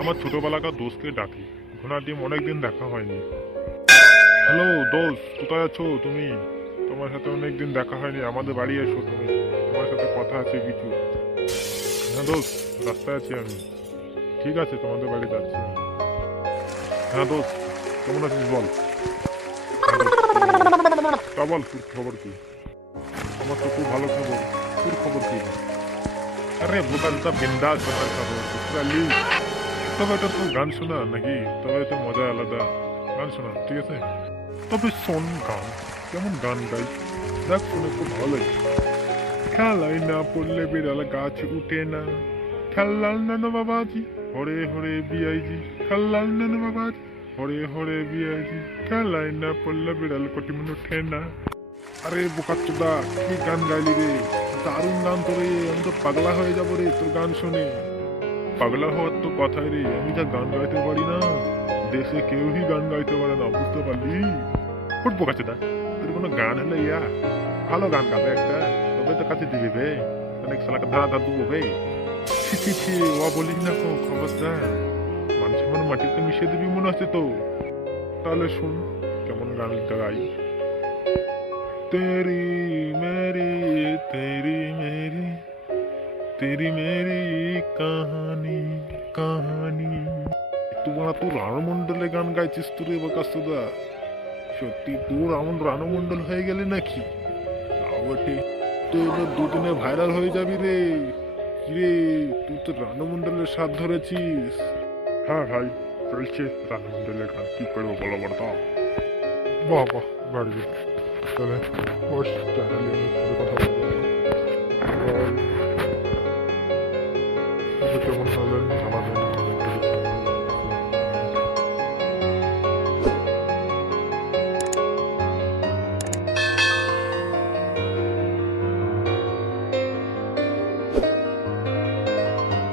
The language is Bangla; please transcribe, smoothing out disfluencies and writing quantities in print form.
আমার ছোটবেলাকার দোস্তকে ডাকি। ঘোড়া ডিম অনেকদিন দেখা হয়নি। হ্যালো দোস্ত, কোথায় আছো তুমি? তোমার সাথে অনেকদিন দেখা হয়নি, আমাদের বাড়ি এসো তুমি, তোমার সাথে কথা আছে কিছু। হ্যাঁ দোস্ত, রাস্তায় আছি আমি। ঠিক আছে, তোমাদের বাড়ি যাচ্ছি আমি। হ্যাঁ দোস্ত, কেমন আছিস বল? হ্যাঁ দোস্ত, তা বল তোর খবর কি? আমার তো খুব ভালো খবর। তোর খবর কি? আরে বোকালটা বিন্দাস ব্যাপার খবর, বুঝতে পারলি? তবে এটা তো গান শোনা নাকি? তবে তো মজা আলাদা। গান শোনা, ঠিক আছে? তবে শোন গান। কেমন গান গাই দেখ, শুনে খুব ভালো লাগে। খেলায় না পড়লে বিড়াল গাছ উঠে না, খেলাল নানো বাবাজি হরে হরে বিআইজি, খেলাল নানো বাবাজি হরে হরে বিআইজি, খেলায় না পড়লে বিড়াল কটি মনে ওঠে না। আরে বোকাচ্চোদা, কি গান গাইলি রে! দারুণ গান তো রে, আমি তো পাগলা হয়ে যাবো রে তোর গান শুনে। পাগলা হওয়ার তো কথাই রে, আমি যা গান গাইতে পারি না, দেশে কেউই গান গাইতে পারে না, বুঝতে পারলি? ফুট বোকাচ্চোদা, তোর কোনো গান হলে ইয়া ভালো গান গাবে একটা, তবে তো কাছে দিবি বে, অনেক সালাকে ধারা ধার দেবো বে। ছি ছি ছি, ও বলিস না কো, খবরদার। মানুষ মানে মাটিতে মিশিয়ে দিবি মনে হচ্ছে তো। তাহলে শুন কেমন গানটা গাই। তেরি মেরি তেরি মেরি তেরি মেরি কাহানি কাহানি। তোমরা তো রানমন্ডলে গান গাইছিস তো রে বোকাচ্চোদা। সত্যি তোর এমন রানমন্ডল হয়ে গেলে নাকি? তাও বটে, তো এবার দুদিনে ভাইরাল হয়ে যাবি রে। কিরে, তুই তো রানমন্ডলের স্বাদ ধরেছিস। হ্যাঁ ভাই, চলছে রানমন্ডলের গান, কি করবো বলো বড়দা। বাহ বাহ, গাড়ি তাহলে বস, চ্যানেলে কথা বলবো। কেমন হলেন?